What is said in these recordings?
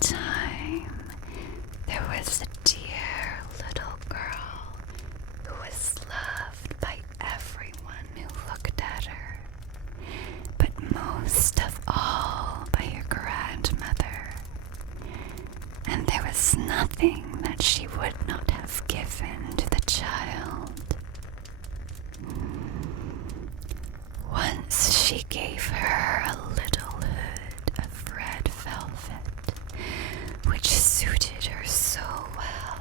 time, there was a dear little girl who was loved by everyone who looked at her, but most of all by her grandmother. And there was nothing that she would not have given to the child. Once she gave her a little hood of red velvet, which suited her so well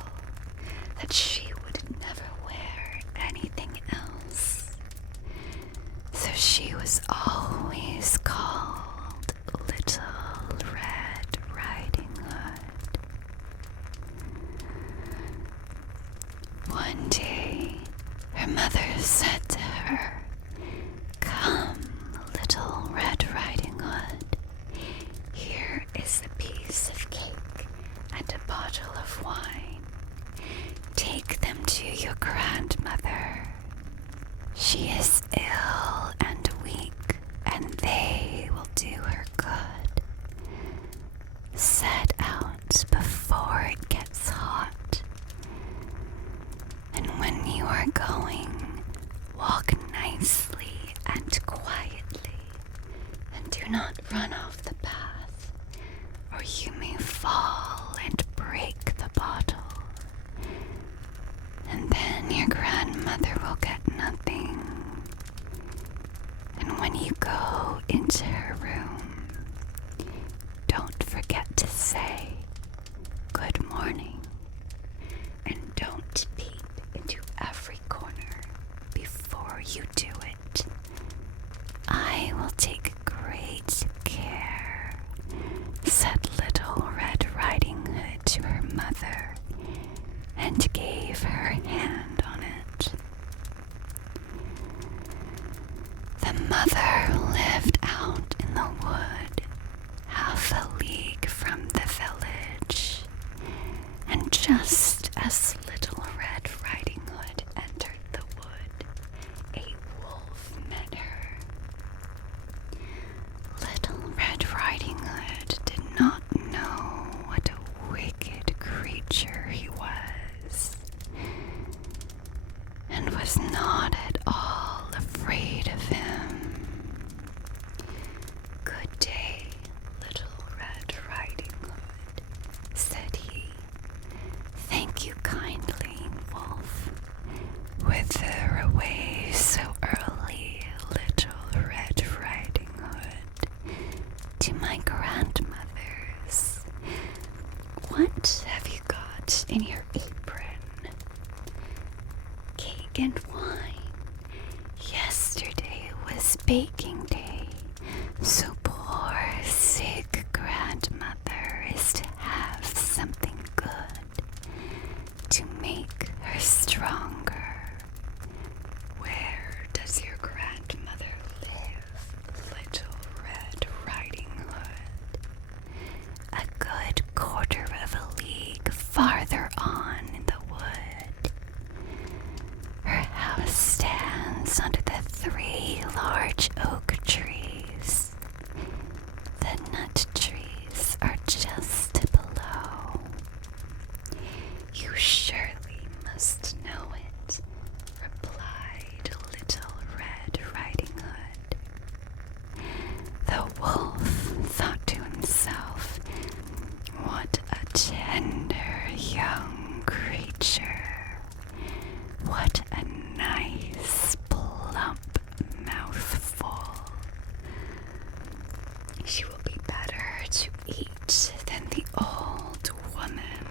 that she would never wear anything else. So she was always called Little Red Riding Hood. One day, her mother said to her, "Come, Little Red Riding Hood, here is a piece of cake and a bottle of wine. Take them to your grandmother. She is ill and weak, and they will do her good. Set out before it gets hot. And when you are going, walk nicely and quietly, and do not run off the path, or you may fall and break the bottle. And then your grandmother will get nothing. And when you go into her room, don't forget to say good morning, and don't peep into every corner before you do it. I will take great care," said Little Red Riding Hood to her mother, and gave her hand on it. The mother lived out in the wood, half a league from the village, and just as Little Red Riding Hood entered the wood, a wolf met her. Little Red Riding Hood did not know what a wicked creature he was, and was not at all afraid of him. "Good day, Little Red Riding Hood," said he. "Thank you kindly, Wolf. Whither away so early, Little Red Riding Hood?" "To my grandmother's." "What have you got in your apron?" "Cake and wine. Yesterday was baking day, so poor sick grandmother is to have something good to make her stronger." "Where does your grandmother live, Little Red Riding Hood?" "A good quarter of a league farther on in the wood. Her house stands under the 3 large oak trees. The nut trees are just below." "You surely must know it," replied Little Red Riding Hood. The wolf thought to himself, "What a tender young creature. What a nice plump mouthful. She will be better to eat than the old woman.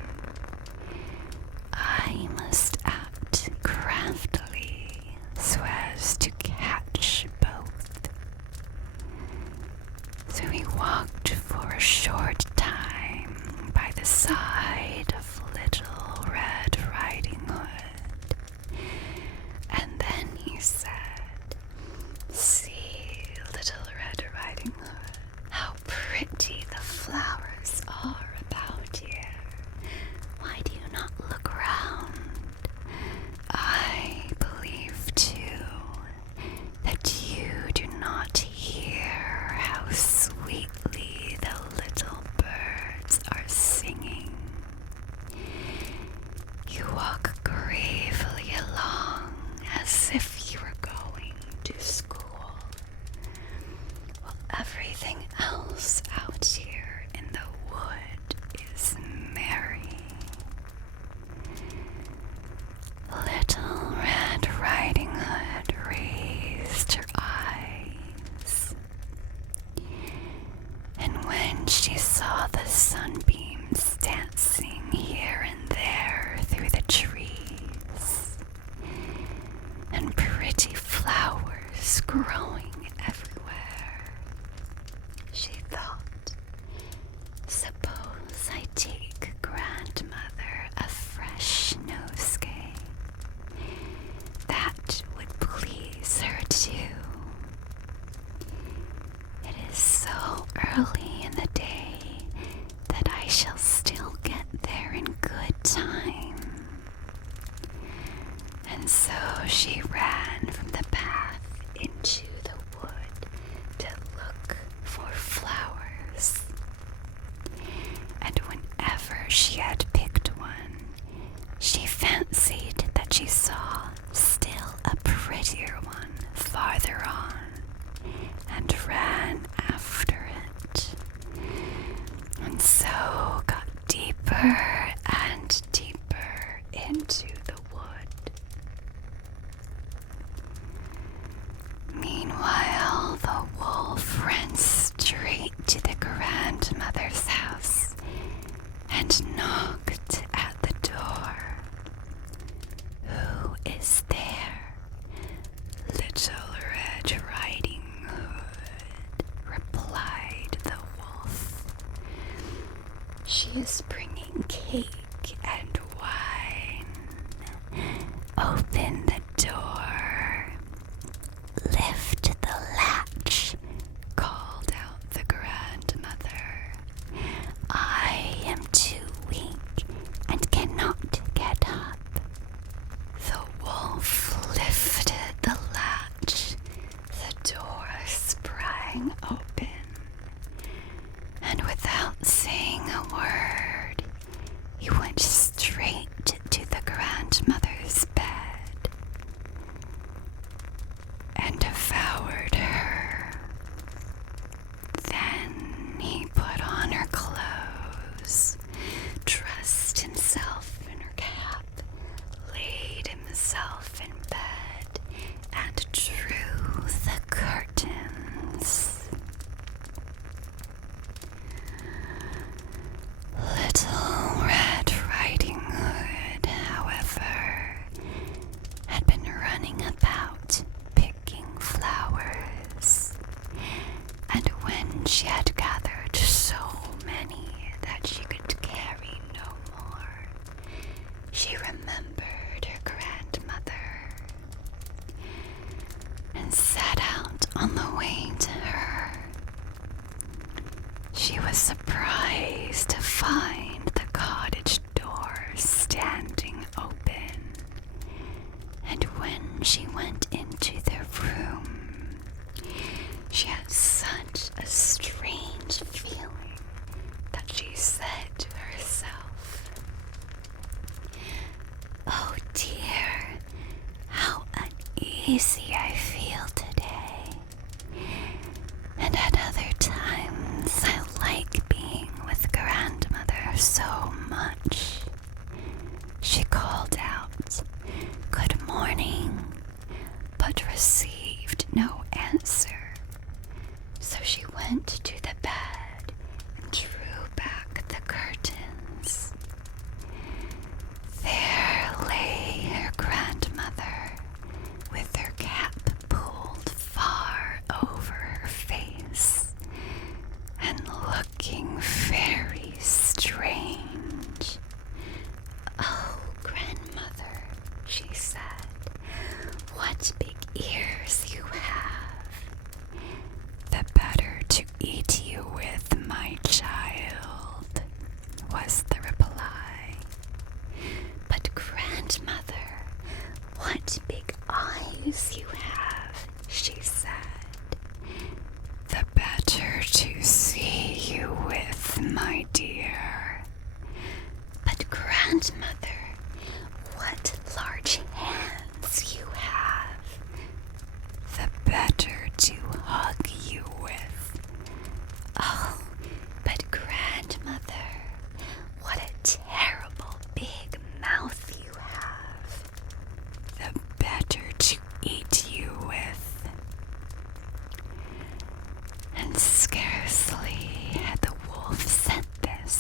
I must act craftily so as to catch both." So he walked for a short time by the side of Little Red Riding Hood, and then he said, "See, Little Red Riding Hood, how pretty the flowers are about here. Why do you not look round? I believe, too, that you do not hear how sweetly the little birds are sunbeams dancing here and there through the trees, and pretty flowers growing everywhere. She thought, suppose I take grandmother a fresh nosegay. That would please her too. It is so early in the day that I shall still get there in good time. And so she ran from the path into the wood to look for flowers. And whenever she had picked one, she fancied that she saw still a prettier one farther on, and ran after it, and so got deeper and deeper into the wood. Meanwhile, the wolf ran straight to the grandmother's house and knocked at the door. "Who is there?" "Little Red Riding Hood," replied the wolf. "She is bringing cake and wine. Open the door." "Lift the latch," called out the grandmother. "I am too weak and cannot get up." The wolf lifted the latch. The door sprang open, and without saying a word, he went straight to the grandmother's bed and devoured her. Then he put on her clothes, dressed himself in her cap, laid himself in bed, and drew the curtains. Little Red Riding Hood, however, had been running about picking flowers, and when she had gathered so many that she could carry no more, she remembered her grandmother and set out on the way to her. She was surprised to find the cottage door standing open, and when she went into the room, she had such a strange feeling that she said to herself, "Oh dear, how uneasy I feel today. And at other times I like being with grandmother so much." She called out, "Good morning," but received no answer. So she went to the bed and drew back the curtains. There lay her grandmother, with her cap pulled far over her face, and looking very strange. "Oh, grandmother," she said, "what big ears you have." "The better to eat you with, my child," was the reply. "But grandmother, what big eyes you have," she said. "The better to see you with, my dear." "But grandmother, what large hands you have." "The better to hug you with." "Oh, but grandmother, what a terrible big mouth you have." "The better to eat you with." And scarcely had the wolf said this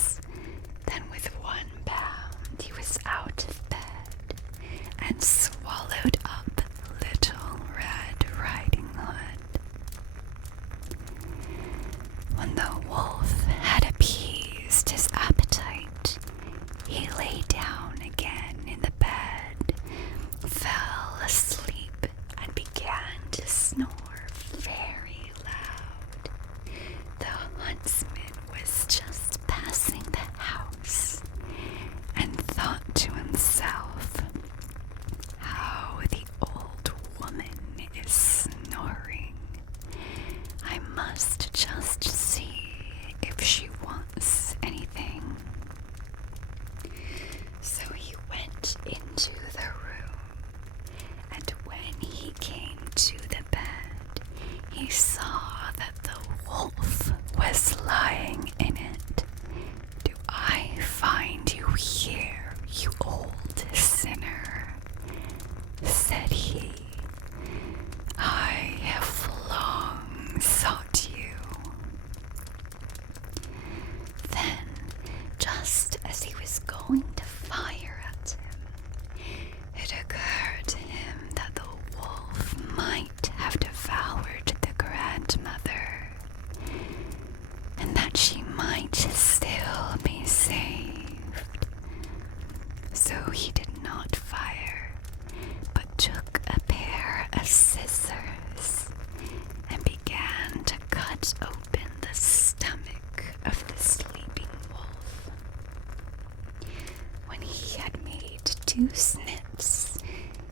2 snips,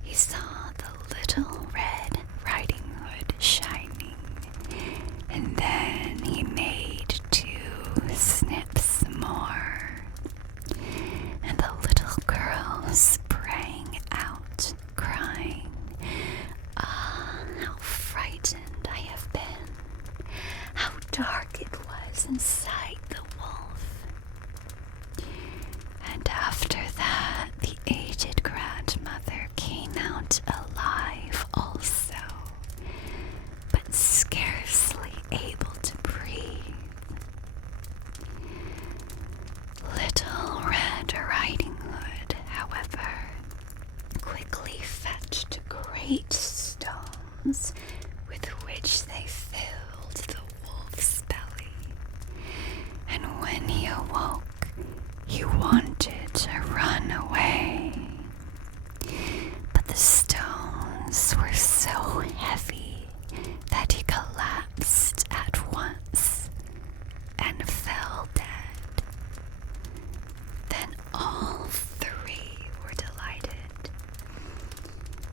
he saw the little Red Riding Hood shining, and then he made 2 snips more, and the little girl sprang out, crying, "Ah, how frightened I have been! How dark it was inside the wolf!" And after that, the aged grandmother came out alive also, but scarcely able to breathe. Little Red Riding Hood, however, quickly fetched great stones with which they filled the wolf's belly, and when he awoke, he wanted to run away, but the stones were so heavy that he collapsed at once and fell dead. Then all 3 were delighted.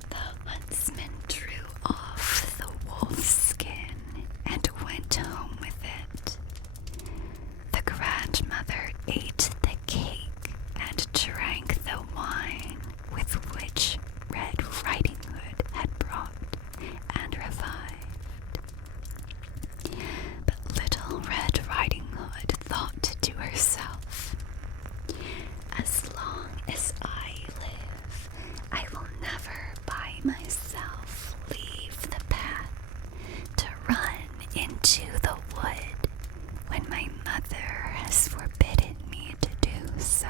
The huntsman drew off the wolf's skin and went home with it. The grandmother ate the cake and drank the wine with which Red Riding Hood had brought and revived. But little Red Riding Hood thought to herself, "As long as I live, I will never by myself leave the path to run into the wood when my mother has forbidden me to do so."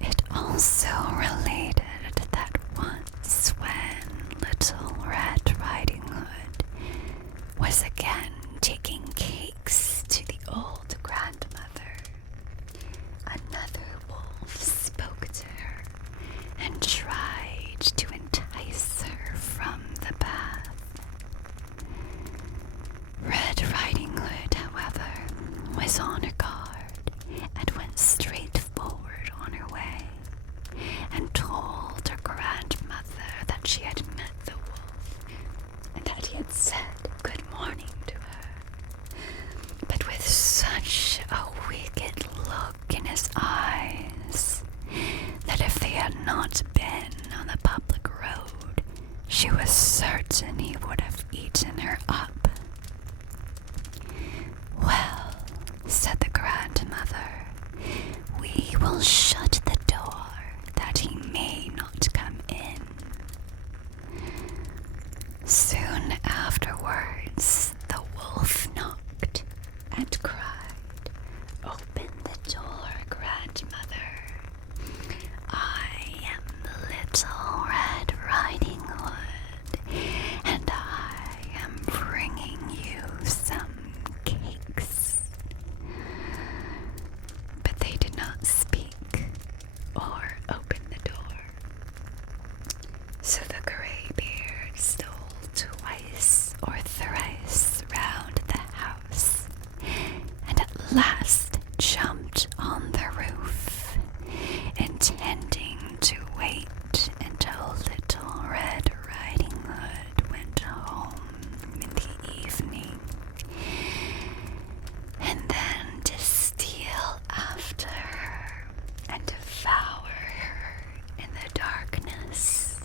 It also related that once when Little Red Riding Hood was again taking cakes to the old grandmother, another wolf spoke to her and tried to entice her from the path. Red Riding Hood, however, was on her guard and went straight forward on her way and told her grandmother that she had met the wolf and that he had said good morning to her, but with such a wicked look in his eyes that if they had not been on the public road, she was certain he would have eaten her up. "Well," said the grandmother, "we will shut the door that he may not come in." Soon afterwards, the wolf knocked and cried, "Open the door, grandmother. I am Little Red Riding Hood, and I am bringing you some cakes." But they did not speak or open the door. So the graybeard stole twice or thrice round the house, and at last jumped on the roof, intending to wait until Little Red Riding Hood went home in the evening, and then to steal after her and devour her in the darkness.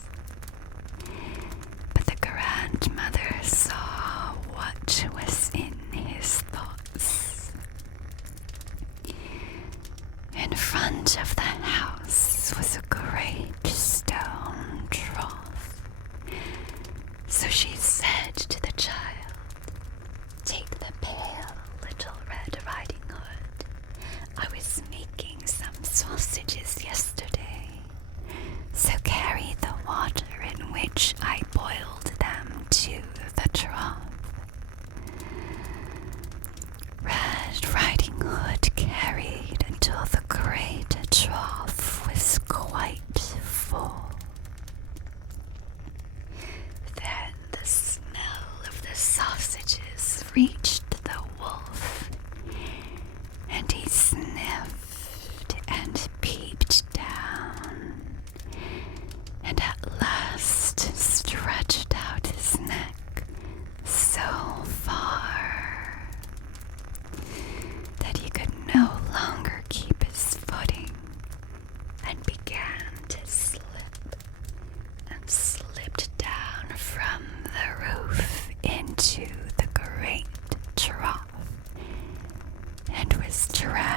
But the grandmother saw what was in his thoughts. In front of the house was a great stone trough. So she said to the child, "Take the pail, Little Red Riding Hood. I was making some sausages yesterday, so carry the water in which I boiled them to the trough." Red Riding Hood carried until the great trough was quite full. Then the smell of the sausages reached the wolf, and he sniffed and giraffe.